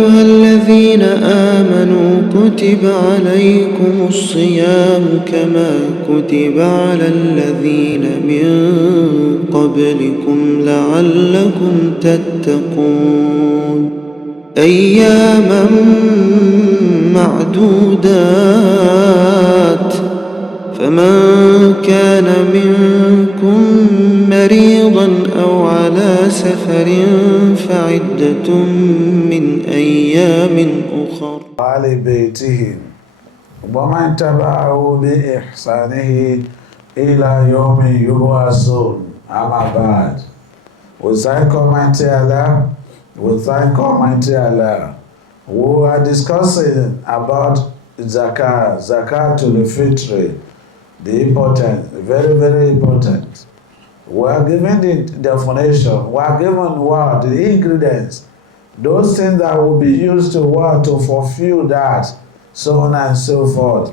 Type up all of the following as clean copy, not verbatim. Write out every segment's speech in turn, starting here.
أيها الذين آمنوا كتب عليكم الصيام كما كتب على الذين من قبلكم لعلكم تتقون أياما معدودات فمن كان منكم مريضا أو على سفر فعدة من أيام أخر وآل بيته ومن تبعه بإحسانه إلى يوم يبعثون. Amma ba'd. We thank Almighty Allah. We thank Almighty Allah. We are discussing about Zakat, Zakatul Fitri, the important, very, very important. We are given the definition. We are given what? The ingredients. Those things that will be used to what? To fulfill that, so on and so forth.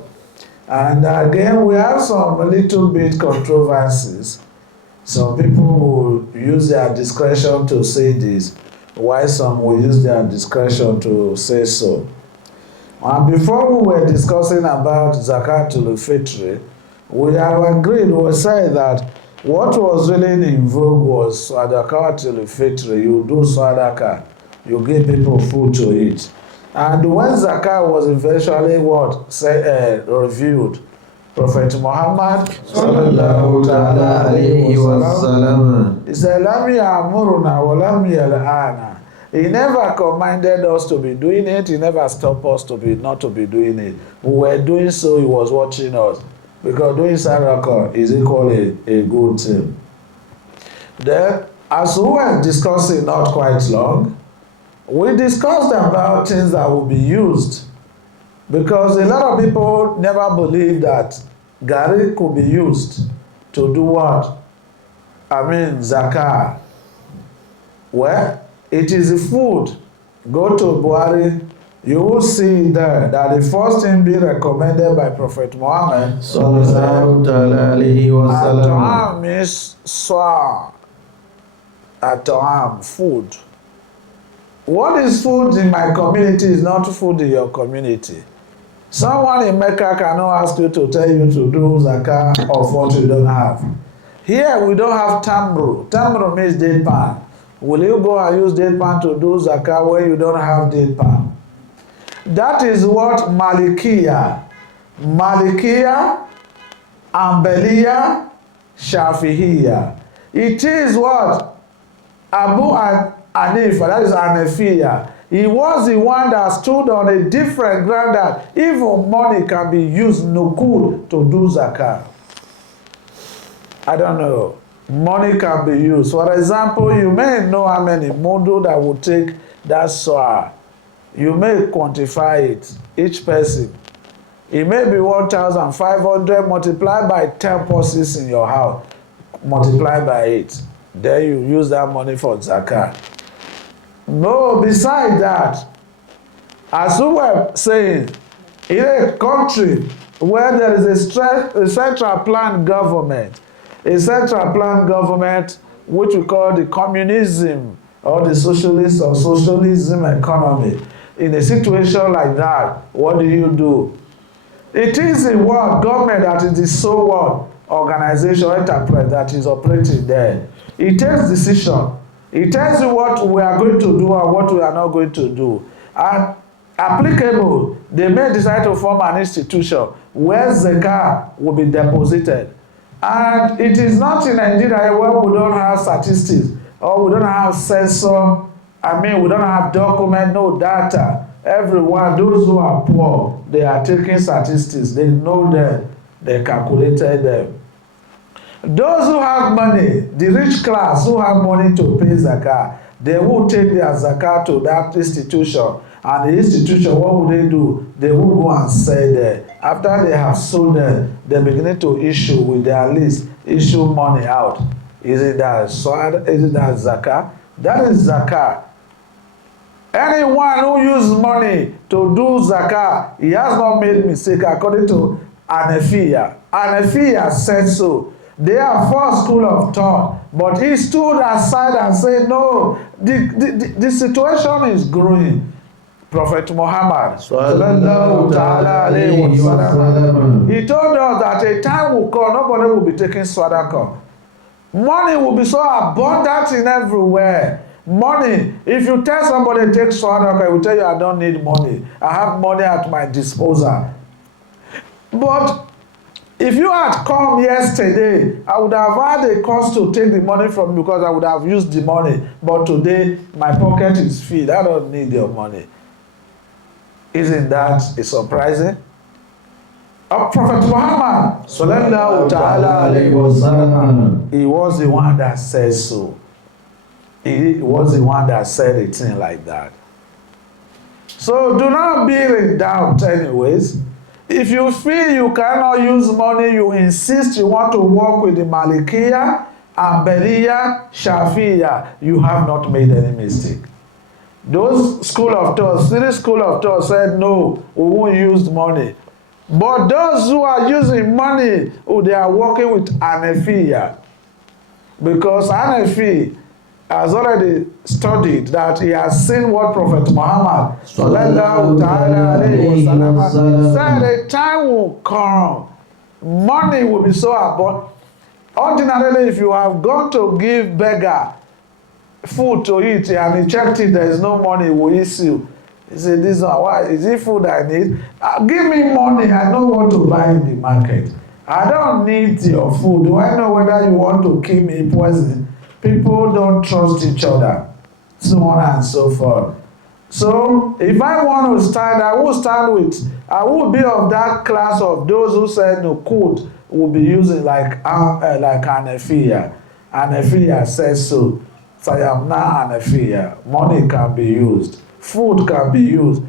And again, we have some little bit controversies. Some people will use their discretion to say this, while some will use their discretion to say so. And before we were discussing about Zakatul Fitri, we have agreed, we said that what was really in vogue was Zakatul Fitri. You do Sadaqah, you give people food to eat. And when Zakat was eventually reviewed, Prophet Muhammad sallallahu alayhi wa sallam, he said, Lam ya'muruna wa lam yal'ana. He never commanded us to be doing it. He never stopped us not to be doing it. We were doing so, he was watching us. Because doing sadaqah is equally a good thing. Then, as we were discussing not quite long, we discussed about things that will be used. Because a lot of people never believe that gari could be used to do what? Zakah. Well, it is a food. Go to Buhari, you will see there that the first thing being recommended by Prophet Muhammad sallallahu alayhi wa sallam, at-ta'am is swa. At-ta'am, food. What is food in my community is not food in your community. Someone in Mecca cannot ask you to tell you to do zakah of what you don't have. Here we don't have tamru. Tamru means date pan. Will you go and use date pan to do zakah when you don't have date pan? That is what Malikiya, Ambeliya, Shafihiya. It is what Abu Hanifa, that is Hanafiya. He was the one that stood on a different ground that even money can be used nukud to do zakah. I don't know. Money can be used. For example, you may know how many mudu that will take that soil. You may quantify it, each person. It may be 1,500 multiplied by 10 persons in your house, multiplied by 8. Then you use that money for zakah. No, besides that, as we were saying, in a country where there is a central planned government, which we call the communism or the socialist or socialism economy, in a situation like that, what do? It is a world government that is the sole world organization or enterprise that is operating there. It takes decision. It tells you what we are going to do and what we are not going to do. And applicable, they may decide to form an institution where Zakat will be deposited. And it is not in Nigeria where we don't have statistics or we don't have census. We don't have document, no data. Everyone, those who are poor, they are taking statistics. They know them. They calculated them. Those who have money, the rich class who have money to pay zakat, they will take their zakat to that institution. And the institution, what will they do? They will go and sell them. After they have sold them, they begin to issue with their list, issue money out. Is it that zakat? That is zakat. Anyone who uses money to do zakah, he has not made mistake according to Hanafiya. Hanafiya said so. They are first school of thought, but he stood aside and said, no, the situation is growing. Prophet Muhammad sallallahu ta'ala alayhi wasallam, he told us that a time will come, nobody will be taking sadaqah. Money will be so abundant in everywhere. Money, if you tell somebody take sadaqah, he will tell you, I don't need money. I have money at my disposal. But if you had come yesterday, I would have had a cost to take the money from you because I would have used the money. But today, my pocket is filled. I don't need your money. Isn't that surprising? Prophet Muhammad sallallahu ta'ala alayhi wasallam, he was the one that said so. He was the one that said a thing like that. So do not be in doubt anyways. If you feel you cannot use money, you insist you want to work with the Malikiya, Ambeliya, Shafiya, you have not made any mistake. Those school of thought, three school of thought said no, we won't use money. But those who are using money, they are working with Hanafiya. Because Hanafi has already studied that he has seen what Prophet Muhammad sallallahu ta'ala alayhi wasallam said a time will come, money will be so abundant. Ordinarily, if you have gone to give beggar food to eat and he checked it, there is no money, he will eat you. He said, this one, why is it food I need? Give me money, I know what to buy in the market. I don't need your food. Do I know whether you want to kill me poison? People don't trust each other, so on and so forth. So if I want to stand, I will stand with, I will be of that class of those who said no could will be using like Hanafiya. Hanafiya says so. So I am now Hanafiya. Money can be used. Food can be used.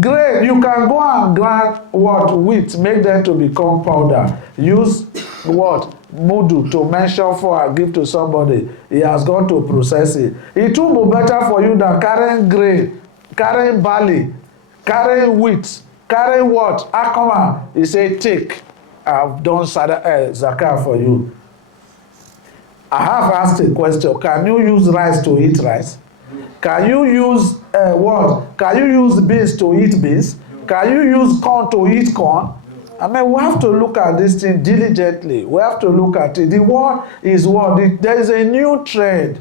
Grain, you can go and grind what? Wheat, make them to become powder. Use what? Mudu to measure for and give to somebody. He has gone to process it. It will be better for you than carrying grain, carrying barley, carrying wheat, carrying what? Akoma. He said, take. I've done Zakat for you. I have asked a question. Can you use rice to eat rice? Can you use what? Can you use beans to eat beans? Can you use corn to eat corn? I mean, we have to look at this thing diligently. We have to look at it. The world is what? There is a new trend.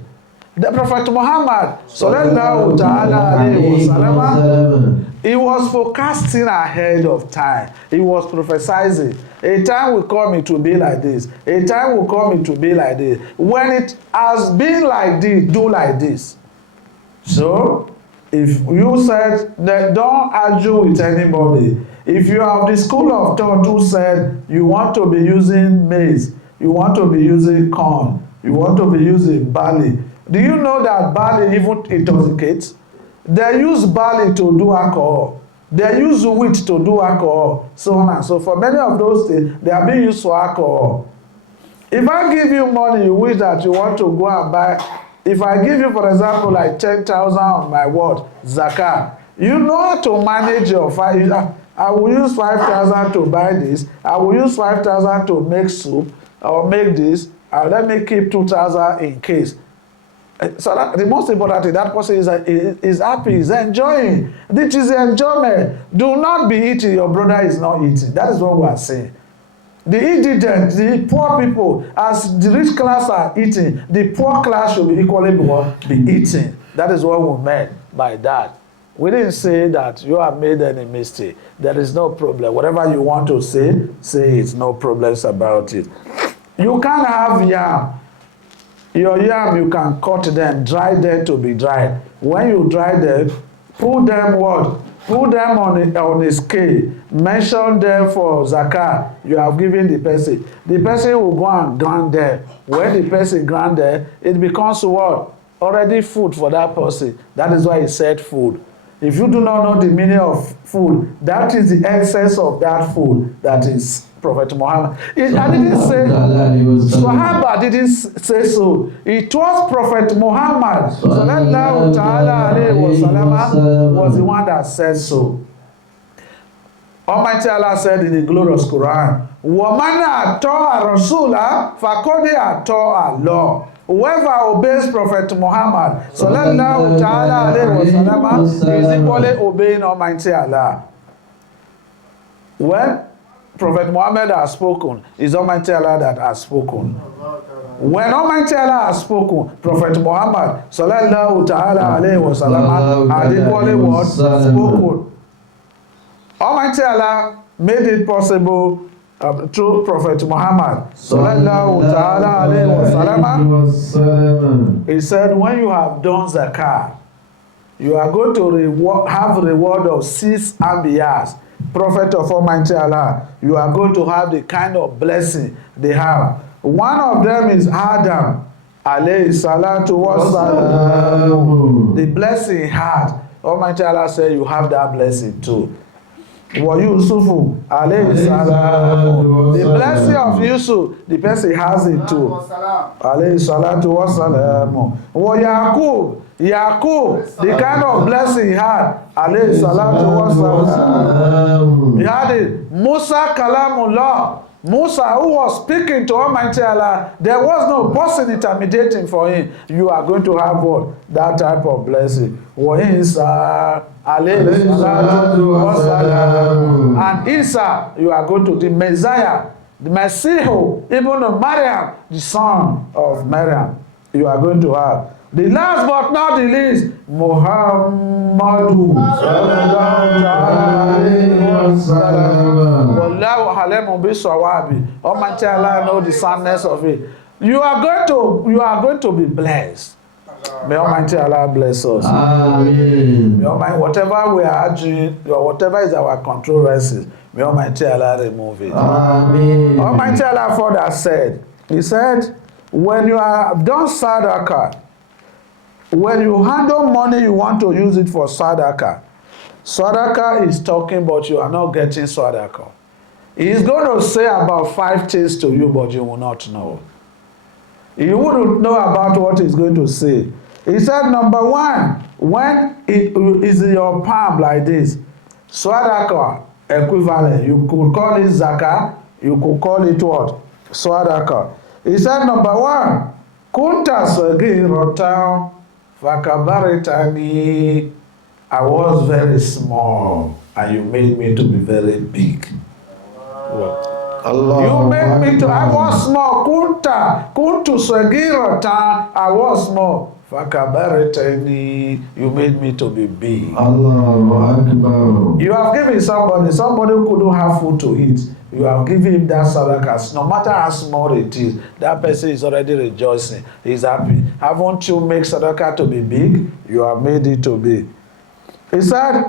The Prophet Muhammad, sallallahu ta'ala alayhi wasallam, he was forecasting ahead of time. He was prophesizing. A time will come, it will be like this. A time will come, it will be like this. When it has been like this, do like this. So, if you said that don't argue with anybody, if you have the school of thought who said you want to be using maize, you want to be using corn, you want to be using barley, do you know that barley even intoxicates? They use barley to do alcohol. They use wheat to do alcohol, so on and so forth. Many of those things, they are being used for alcohol. If I give you money, you wish that you want to go and buy. If I give you, for example, like 10,000 on my word, Zakat, you know how to manage your five. I will use 5,000 to buy this. I will use 5,000 to make soup or make this. Let me keep 2,000 in case. So that, the most important thing, that person is happy, is enjoying. This is the enjoyment. Do not be eating, your brother is not eating. That is what we are saying. The indigent, the poor people, as the rich class are eating, the poor class should be equally be eating. That is what we meant by that. We didn't say that you have made any mistake. There is no problem. Whatever you want to say it. No problems about it. You can't have yam. Your yam, you can cut them, dry them to be dried. When you dry them, put them what? Put them on a scale. Mention them for Zakat. You have given the person. The person will go and grind them. When the person grind them, it becomes what? Already food for that person. That is why he said food. If you do not know the meaning of food, that is the essence of that food. That is Prophet Muhammad. I didn't say, Shuaib didn't say so. It was Prophet Muhammad sallallahu ta'ala alayhi wasallam was the one that said so. Almighty Allah said in the glorious Quran, وَمَنْ أَطَاعَ الرَّسُولَ فَقَدْ أَطَاعَ اللَّهَ. Whoever obeys Prophet Muhammad sallallahu ta'ala alayhi wa sallam is equally obeying Almighty Allah. When Prophet Muhammad has spoken, it's Almighty Allah that has spoken. When Almighty Allah has spoken, Prophet Muhammad sallallahu ta'ala alayhi wa sallam had equally what? Spoken. Almighty Allah made it possible through Prophet Muhammad sallallahu ta'ala alayhi wa sallam. He said, when you have done Zakat, you are going to have a reward of 6 Anbiyas, Prophet of Almighty Allah. You are going to have the kind of blessing they have. One of them is Adam alayhi salatu wassalam. The blessing he had, Almighty Allah said you have that blessing too. Wa Yusufu alayhi salam. The blessing of Yusuf, the person has it too. Alayhi salatu wassalam. Wa Yaqub, the kind of blessing he had, alayhi salatu wassalam. He had it. Musa kalamullah. Musa, who was speaking to Almighty Allah, there was no person intermediating for him. You are going to have what? That type of blessing. And Isa, you are going to the Messiah, the Messiah, even Maryam, the son of Maryam, you are going to have. The last but not the least, Muhammadu Wallahu alamu bisawabi. Almighty Allah know the soundness of it. You are going to be blessed. May Almighty Allah bless us. Amen. May Almighty, whatever we are arguing, or whatever is our controversies, may Almighty Allah remove it. Amen. Almighty Allah further said, He said, when you have done sadaqah, when you handle money, you want to use it for sadaqah. Sadaqah is talking, but you are not getting sadaqah. He is going to say about 5 things to you, but you will not know. You wouldn't know about what he's going to say. He said, number 1, when it is in your palm like this, sadaqah equivalent. You could call it zakah, you could call it what? Sadaqah. He said, number 1, kunta sagiratan fakabaritani. I was very small and you made me to be very big. Allah. You made me to, I was small. Kuntu sagiratan, I was small. Fakabaritani, you made me to be big. Allahu Akbar. You have given somebody who couldn't have food to eat. You have given him that sadaqah. No matter how small it is, that person is already rejoicing. He's happy. Haven't you made sadaqah to be big? You have made it to be. He said,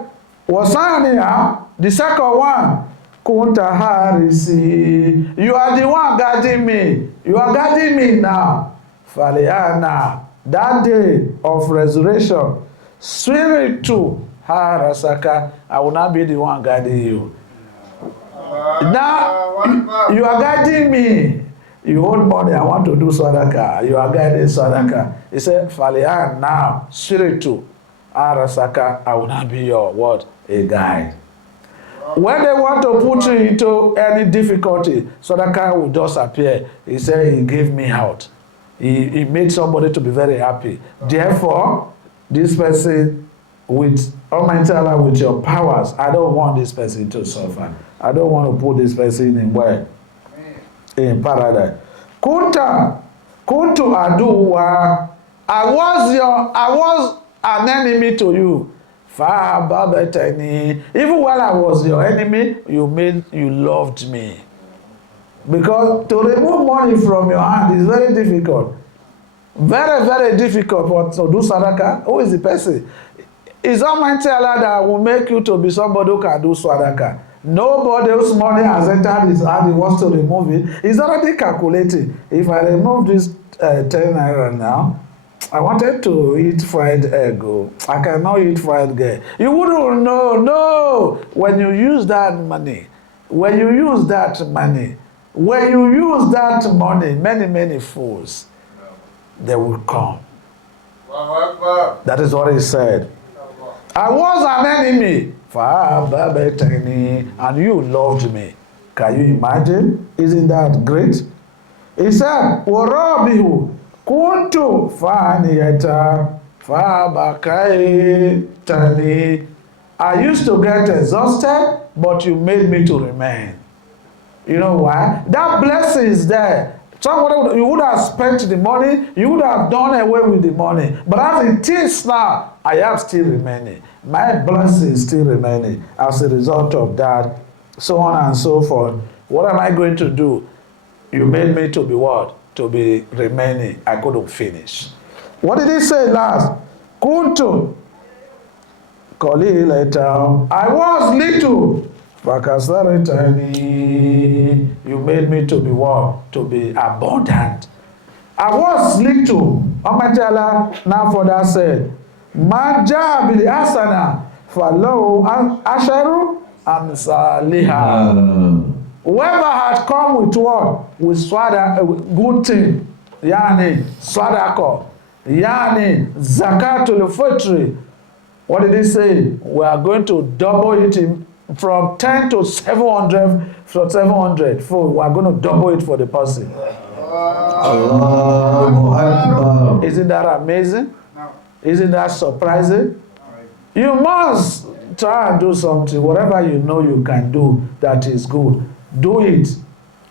Wasaniya, the second one, Kunta Harisi. You are the one guarding me. You are guarding me now. Faliana, that day of resurrection, Spirit to Harasaka, I will not be the one guarding you. Now, you are guiding me. You hold money, I want to do sadaqah. You are guiding sadaqah. He said, Falian, now, Spirit to Arasaka, I will not be your what? A guide. When they want to put you into any difficulty, sadaqah will just appear. He said, he gave me out. He made somebody to be very happy. Therefore, this person with Almighty Allah, with your powers, I don't want this person to suffer. I don't want to put this person in where? In paradise. Kuntu aduwa. I was an enemy to you. Even while I was your enemy, you loved me. Because to remove money from your hand is very difficult. Very, very difficult. But to do sadaqah, who is the person? It's Almighty Allah that will make you to be somebody who can do sadaqah. Nobody whose money has entered his hand, he wants to remove it. He's already calculating. If I remove this 10 naira now, I wanted to eat fried egg. I cannot eat fried egg. You wouldn't know. No. When you use that money, many, many fools, they will come. That is what he said. I was an enemy, and you loved me. Can you imagine? Isn't that great? He said, Kuntu faniyata fabakaitani. I used to get exhausted, but you made me to remain. You know why? That blessing is there. Somebody, you would have spent the money, you would have done away with the money. But as it is now, I am still remaining. My blessing is still remaining as a result of that, so on and so forth. What am I going to do? You made me to be what? To be remaining. I couldn't finish. What did he say last? Kuntu. Later. I was little. You made me to be what? To be abundant. I was little. Almighty Allah now further said, Maja bil asana falahu asharu amsaliha. Whoever had come with what? With swada, good thing, yani swadaka, yani zakatul fitri. What did he say? We are going to double it from 10 to 700, from 700. We are going to double it for the person. Allahu Akbar. Isn't that amazing? Isn't that surprising? You must try and do something. Whatever you know you can do that is good, do it.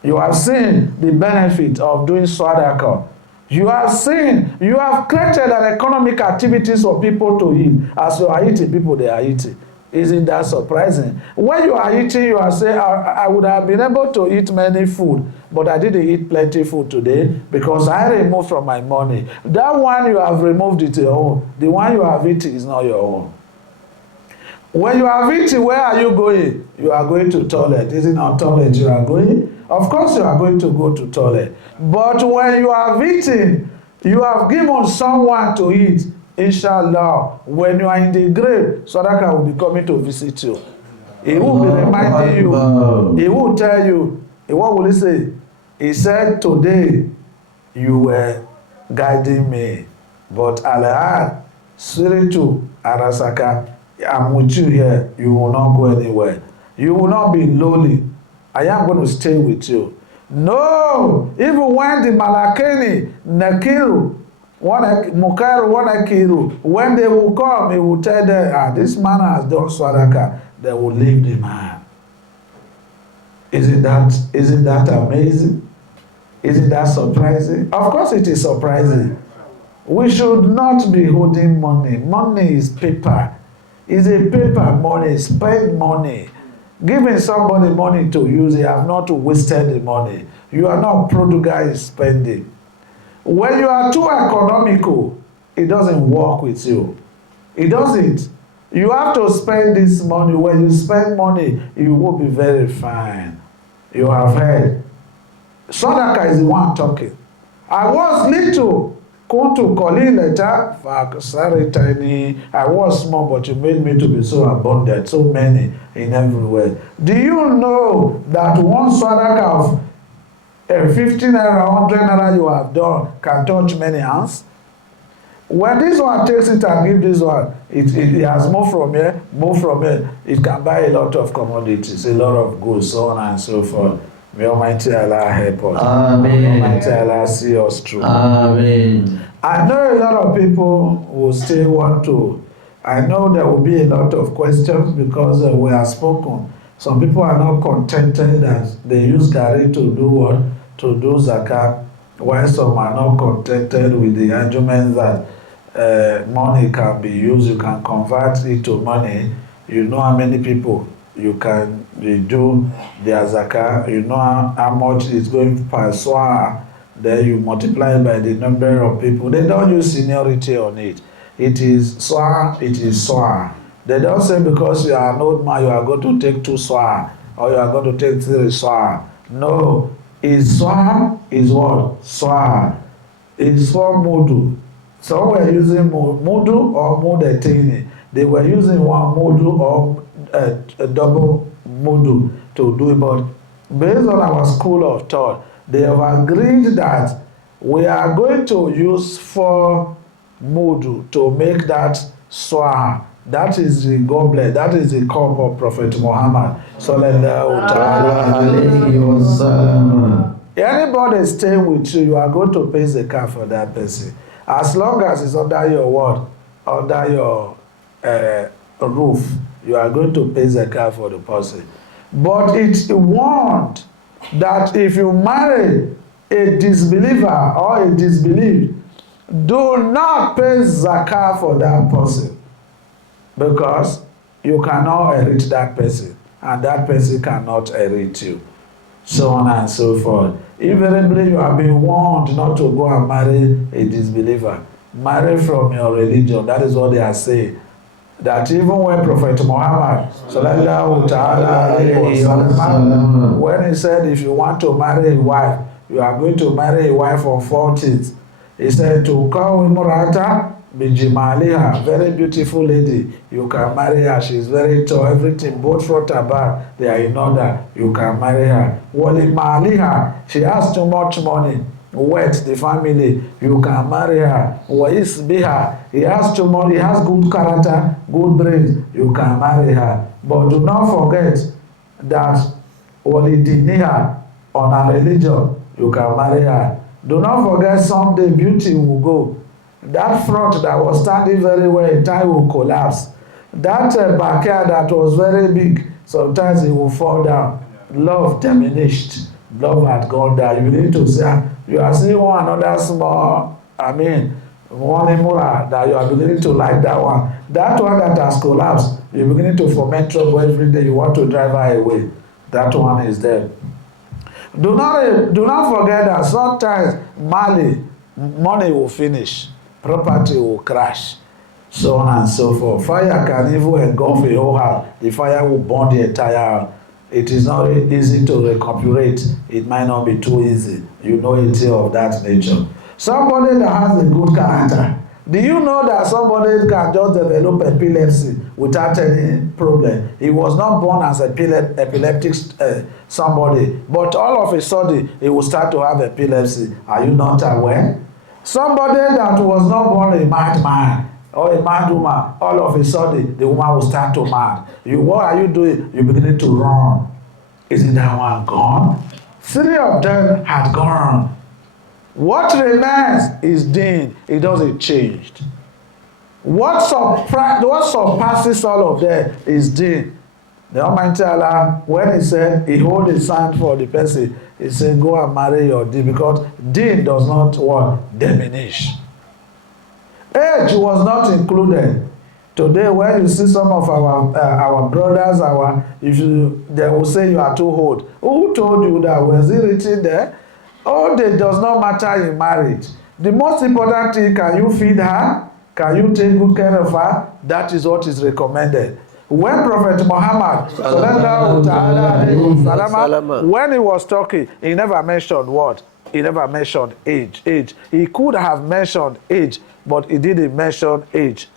You have seen the benefit of doing sadaqah. You have seen, you have created an economic activities for people to eat. As you are eating, people they are eating. Isn't that surprising? When you are eating, you are saying, I would have been able to eat many food, but I didn't eat plenty food today because I removed from my money. That one you have removed it your own. The one you have eaten is not your own. When you have eaten, where are you going? You are going to toilet. Is it not toilet you are going? Of course you are going to go to toilet. But when you have eaten, you have given someone to eat. Inshallah, when you are in the grave, Sadaqah will be coming to visit you. He will be reminding you. He will tell you. What will he say? He said, today you were guiding me. But Alahan, Spiritu, Arasaka, I'm with you here. You will not go anywhere. You will not be lonely. I am going to stay with you. No! Even when the Malakini, Nakiru, Mukaru, Wanakiru, when they will come, he will tell them, this man has done Sadaqah. They will leave the man. Isn't that amazing? Isn't that surprising? Of course it is surprising. We should not be holding money. Money is paper. It's a paper money. Spend money. Giving somebody money to use, you have not wasted the money. You are not prodigal in spending. When you are too economical, it doesn't work with you. It doesn't. You have to spend this money. When you spend money, you will be very fine. You have heard. Sadaqah is the one talking. I was little. Kuntu qalilatan fa'akthartani. I was small, but you made me to be so abundant, so many in everywhere. Do you know that one sadaqah of 50 naira, 100 naira you have done can touch many hands? When this one takes it and give this one, it has moved from here, it can buy a lot of commodities, a lot of goods, so on and so forth. May Almighty Allah help us. Amen. May Almighty Allah see us through. Amen. I know a lot of people will still want to. I know there will be a lot of questions because we have spoken. Some people are not contented that they use Gari to do what? To do Zakat, while some are not contented with the argument that money can be used, you can convert it to money. You know how many people you can do their Zakat, you know how much is going per soir, then you multiply by the number of people. They don't use seniority on it. It is soir, it is soir. They don't say because you are an old man, you are going to take 2 soir, or you are going to take 3 soir. No, is soir is what? Soir. It's for mudu. Some were using mudu or mudetini. They were using one mudu or a double mudu to do it, but based on our school of thought, they have agreed that we are going to use 4 mudu to make that swah. That is the goblet, that is the cup of Prophet Muhammad sallallahu alayhi wa sallam. Anybody staying with you, you are going to pay zakat for that person. As long as it's under your word, under your roof, you are going to pay zakat for the person. But it's warned that if you marry a disbeliever or a disbelief, do not pay zakat for that person, because you cannot inherit that person and that person cannot inherit you, so on and so forth. Invariably, you have been warned not to go and marry a disbeliever. Marry from your religion. That is what they are saying. That even when Prophet Muhammad sallallahu ta'ala alayhi wa sallam, when he said if you want to marry a wife, you are going to marry a wife on 4 things. He said to call Murata Bijimaliha, very beautiful lady. You can marry her. She is very tall, everything, both front and back, they are in order. You can marry her. Wali Maliha, she has too much money. Wet the family, you can marry her. Wais biha, he has too much, he has good character, good brain, you can marry her. But do not forget that Wali Diniha, on her religion, you can marry her. Do not forget someday beauty will go. That front that was standing very well in time will collapse. That backyard that was very big, sometimes it will fall down. Love diminished. Love had gone down. You need to say, you are seeing one another small, one imura that you are beginning to like that one. That one that has collapsed, you're beginning to foment trouble every day. You want to drive her away. That one is there. Do not forget that sometimes money will finish, property will crash, so on and so forth. Fire can even engulf a whole house. The fire will burn the entire house. It is not easy to recuperate. It might not be too easy. You know it of that nature. Somebody that has a good character. Do you know that somebody can just develop epilepsy without any problem? He was not born as epileptic somebody, but all of a sudden he will start to have epilepsy. Are you not aware? Somebody that was not born a madman or a mad woman, all of a sudden the woman will start to mad. What are you doing? You're beginning to run. Isn't that one gone? 3 of them had gone. What remains is deen. It doesn't change. What surpasses all of them is deen. The Almighty Allah, when he said he hold his hand for the person, he said go and marry your deen, because deen does not diminish. Age was not included. Today, when you see some of our brothers, they will say you are too old. Who told you that? Was it written there? Old age does not matter in marriage. The most important thing, can you feed her? Can you take good care of her? That is what is recommended. When Prophet Muhammad, when he was talking, he never mentioned what? He never mentioned age. He could have mentioned age, but he didn't mention age.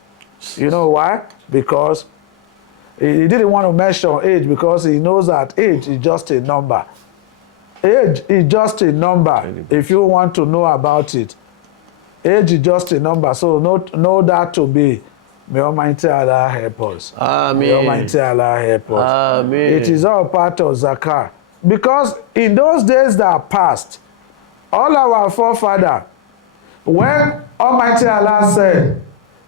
You know why? Because he didn't want to mention age, because he knows that age is just a number. Age is just a number. If you want to know about it, age is just a number. So know that to be. May Almighty Allah help us. Amen. May Almighty Allah help us. Amen. It is all part of Zakat. Because in those days that passed, all our forefathers, when Almighty Allah said,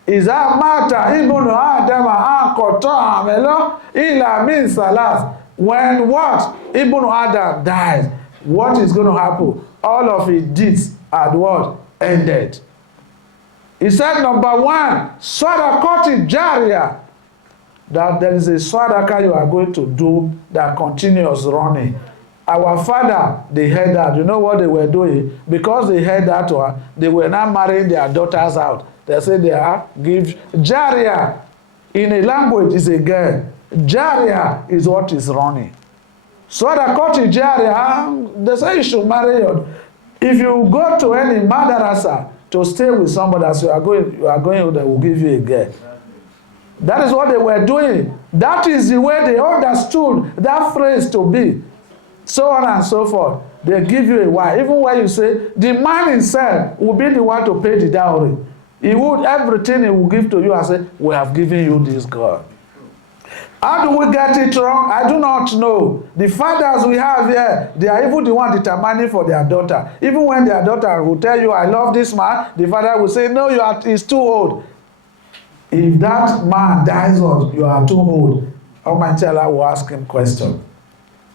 Iza mata ibnu Adam ankoto amelo ila min salas. When what? Ibnu Adam dies, what is going to happen? All of his deeds had what? Ended. He said, number 1, sadaqati jariyah. That there is a sadaqah you are going to do that continues running. Our father, they heard that. You know what they were doing? Because they heard that one, they were now marrying their daughters out. They say they are give Jariya. In a language is a girl. Jariya is what is running. So the court is Jariya. They say you should marry your. If you go to any madrasa to stay with somebody as you are going, they will give you a girl. That is what they were doing. That is the way they understood that phrase to be. So on and so forth. They give you a wife. Even when you say the man himself will be the one to pay the dowry. He would, everything he will give to you and say, we have given you this girl. How do we get it wrong? I do not know. The fathers we have here, they are even the one determining for their daughter. Even when their daughter will tell you, I love this man, the father will say, no, he's too old. If that man dies or you are too old, Almighty Allah will ask him question.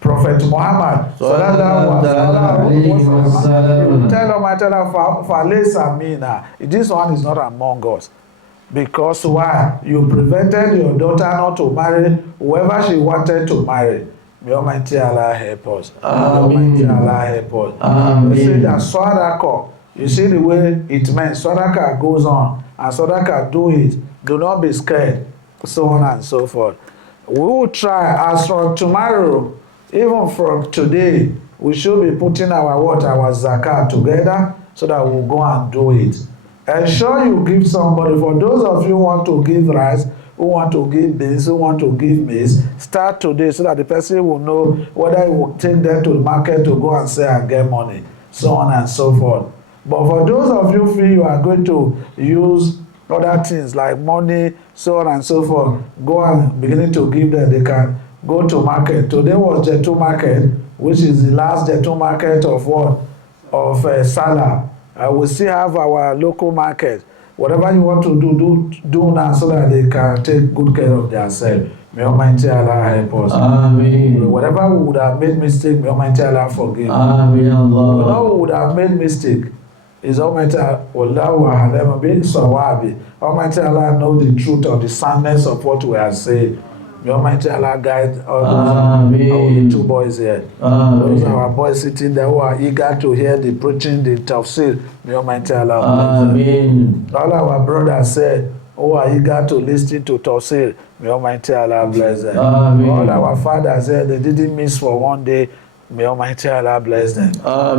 Prophet Muhammad, sallallahu alaihi wasallam, he will tell Almighty Allah, Falesa mina, this one is not among us. Because why? You prevented your daughter not to marry whoever she wanted to marry. May Almighty Allah help us. May Almighty Allah help us. Amen. You see that Sadaqah, you see the way it meant, Sadaqah goes on, and Sadaqah do it. Do not be scared, so on and so forth. We will try as from tomorrow, even from today, we should be putting our zakat together so that we'll go and do it. Ensure you give somebody. For those of you who want to give rice, who want to give beans, who want to give maize, start today so that the person will know whether he will take them to the market to go and sell and get money, so on and so forth. But for those of you who feel you are going to use other things like money, so on and so forth, go and beginning to give them. They can go to market. Today was Jetu market, which is the last Jetu market of what? Of Salah. We still have our local market. Whatever you want to do now so that they can take good care of themselves. May Almighty Allah help us. Amen. Whatever we would have made mistake, may Almighty Allah forgive. Amen. Allah. Whatever we would have made mistake, is Almighty Allah being Shuaib. Almighty Allah know the truth or the soundness of what we are saying. May Almighty Allah guide all the two boys here. Those are our boys sitting there who are eager to hear the preaching, the tafsir. May Almighty Allah bless them. All our brothers said who are eager to listen to tafsir. May Almighty Allah bless them. All our fathers said they didn't miss for one day. May Almighty Allah bless them.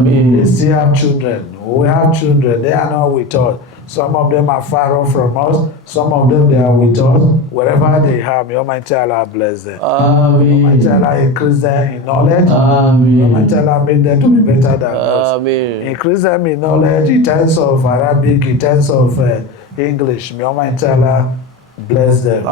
They still have children. We have children. They are not with us. Some of them are far off from us. Some of them, they are with us. Wherever they have, may Almighty Allah bless them. May Almighty Allah increase them in knowledge. May Almighty Allah make them to be better than us. Increase them in knowledge in terms of Arabic, in terms of English. May Almighty Allah bless them.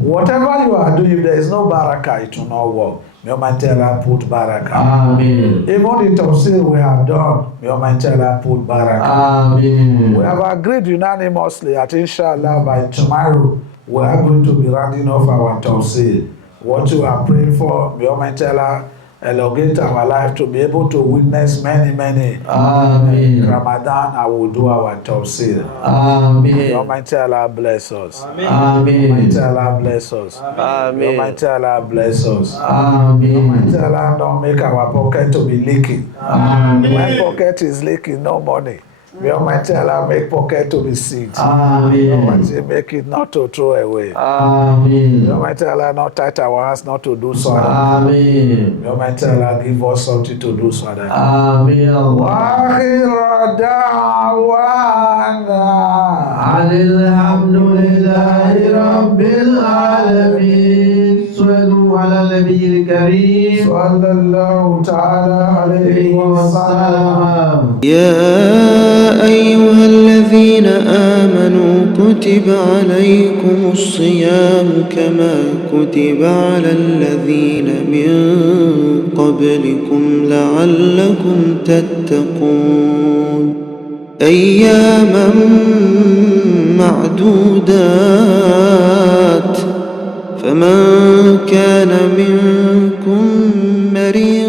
Whatever you are doing, if there is no barakah, it will not work. May Almighty Allah put barakah. Even the tafsir we have done, may Almighty Allah put barakah. We have agreed unanimously that inshallah by tomorrow we are going to be rounding off our tafsir. What you are praying for, may Almighty Allah elongate our life to be able to witness many Ramadan. I will do our tafsir. May Almighty Allah bless us. May Almighty Allah bless us. May Almighty Allah bless us. May Almighty Allah don't make our pocket to be leaking. My pocket is leaking, no money. May Almighty Allah make pocket to be sealed. May Almighty make it not to throw away. May Almighty Allah not tight our hands not to do so. May Almighty Allah give us something to do so. Wa akhiru da'wana alhamdulillahi rabbil alamin. Sallu ala nabiyil kareem. Sallallahu ta'ala alayhi wa sallam. أيها الذين آمنوا كتب عليكم الصيام كما كتب على الذين من قبلكم لعلكم تتقون أياما معدودات فمن كان منكم مريضا